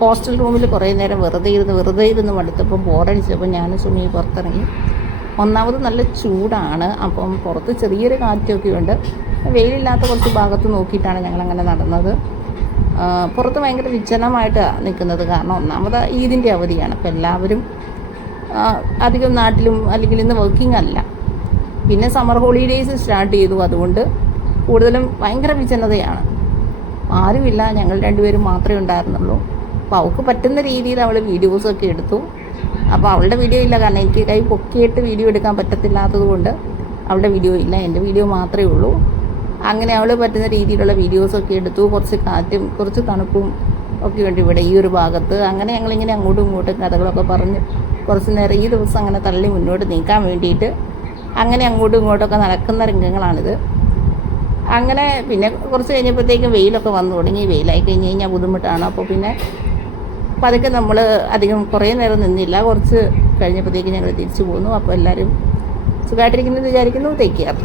Hostel റൂമിൽ കുറേ നേരം വെറുതെ ഇരുന്ന് മടുത്തപ്പോൾ ബോറടിച്ചപ്പോൾ ഞാനും സുമി പുറത്തിറങ്ങി. ഒന്നാമത് നല്ല ചൂടാണ്, അപ്പം പുറത്ത് ചെറിയൊരു കാറ്റൊക്കെ ഉണ്ട്. വെയിലില്ലാത്ത കുറച്ച് ഭാഗത്ത് നോക്കിയിട്ടാണ് ഞങ്ങളങ്ങനെ നടന്നത്. പുറത്ത് ഭയങ്കര വിജനമായിട്ട് നിൽക്കുന്നത്, കാരണം ഒന്നാമത് ഈദിൻ്റെ അവധിയാണ്. അപ്പോൾ എല്ലാവരും അധികം നാട്ടിലും അല്ലെങ്കിൽ ഇന്ന് വർക്കിംഗ് അല്ല. പിന്നെ സമ്മർ ഹോളിഡേയ്സ് സ്റ്റാർട്ട് ചെയ്തു, അതുകൊണ്ട് കൂടുതലും ഭയങ്കര വിജനതയാണ്. ആരുമില്ല, ഞങ്ങൾ രണ്ടുപേരും മാത്രമേ ഉണ്ടായിരുന്നുള്ളൂ. അപ്പോൾ അവൾക്ക് പറ്റുന്ന രീതിയിൽ അവൾ വീഡിയോസൊക്കെ എടുത്തു. അപ്പോൾ അവളുടെ വീഡിയോ ഇല്ല, കാരണം എനിക്ക് കൈ പൊക്കിയിട്ട് വീഡിയോ എടുക്കാൻ പറ്റത്തില്ലാത്തത് കൊണ്ട് അവളുടെ വീഡിയോ ഇല്ല, എൻ്റെ വീഡിയോ മാത്രമേ ഉള്ളൂ. അങ്ങനെ അവൾ പറ്റുന്ന രീതിയിലുള്ള വീഡിയോസൊക്കെ എടുത്തു. കുറച്ച് കാറ്റും കുറച്ച് തണുപ്പും ഒക്കെ ഉണ്ട് ഇവിടെ ഈ ഒരു ഭാഗത്ത്. അങ്ങനെ ഞങ്ങളിങ്ങനെ അങ്ങോട്ടും ഇങ്ങോട്ടും കഥകളൊക്കെ പറഞ്ഞ് കുറച്ച് നേരം ഈ ദിവസം അങ്ങനെ തള്ളി മുന്നോട്ട് നീക്കാൻ വേണ്ടിയിട്ട് അങ്ങനെ അങ്ങോട്ടും ഇങ്ങോട്ടൊക്കെ നടക്കുന്ന രംഗങ്ങളാണിത്. അങ്ങനെ പിന്നെ കുറച്ച് കഴിഞ്ഞപ്പോഴത്തേക്കും വെയിലൊക്കെ വന്നു തുടങ്ങി. വെയിലായി കഴിഞ്ഞ് കഴിഞ്ഞാൽ ബുദ്ധിമുട്ടാണ്. അപ്പോൾ പിന്നെ പതുക്കെ നമ്മൾ അധികം കുറേ നേരം നിന്നില്ല, കുറച്ച് കഴിഞ്ഞപ്പോഴത്തേക്കും ഞങ്ങൾ തിരിച്ചു പോന്നു. അപ്പോൾ എല്ലാവരും സുഖമായിട്ടിരിക്കുന്നു വിചാരിക്കുന്നു. Take care.